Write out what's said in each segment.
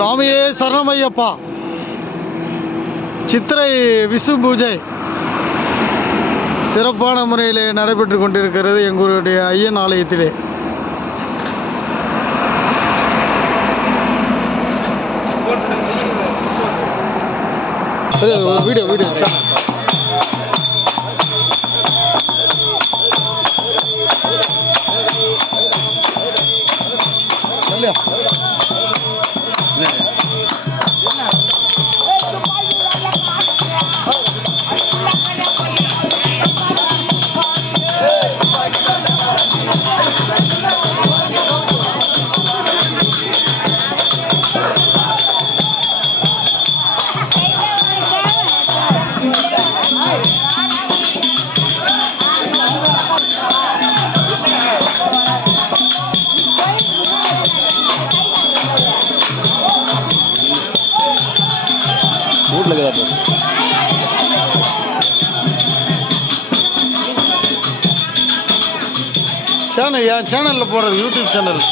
சாமியே சரணமையப்பா. சித்திரை விசு பூஜை சிறப்பான முறையில் நடைபெற்று கொண்டிருக்கிறது எங்களுடைய ஐயன் ஆலயத்திலே. வீடியோ வீடியோ சேனல் என் சேனலில் போடுறது, யூடியூப் சேனல்.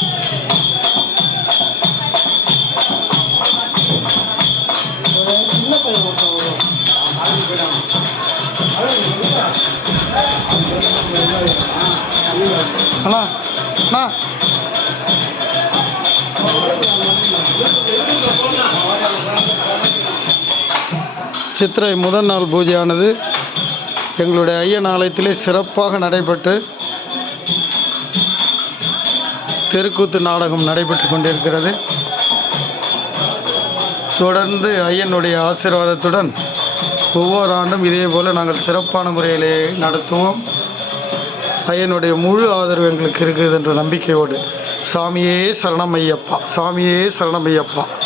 அண்ணா அண்ணா சித்திரை முதல் நாள் பூஜையானது எங்களுடைய ஐயன் ஆலயத்திலே சிறப்பாக நடைபெற்று தெருக்கூத்து நாடகம் நடைபெற்று கொண்டிருக்கிறது. தொடர்ந்து ஐயனுடைய ஆசீர்வாதத்துடன் ஒவ்வொரு ஆண்டும் இதே போல் நாங்கள் சிறப்பான முறையிலே நடத்துவோம். ஐயனுடைய முழு ஆதரவு எங்களுக்கு இருக்குது என்ற நம்பிக்கையோடு சாமியே சரணமையப்பா, சாமியே சரணமையப்பா.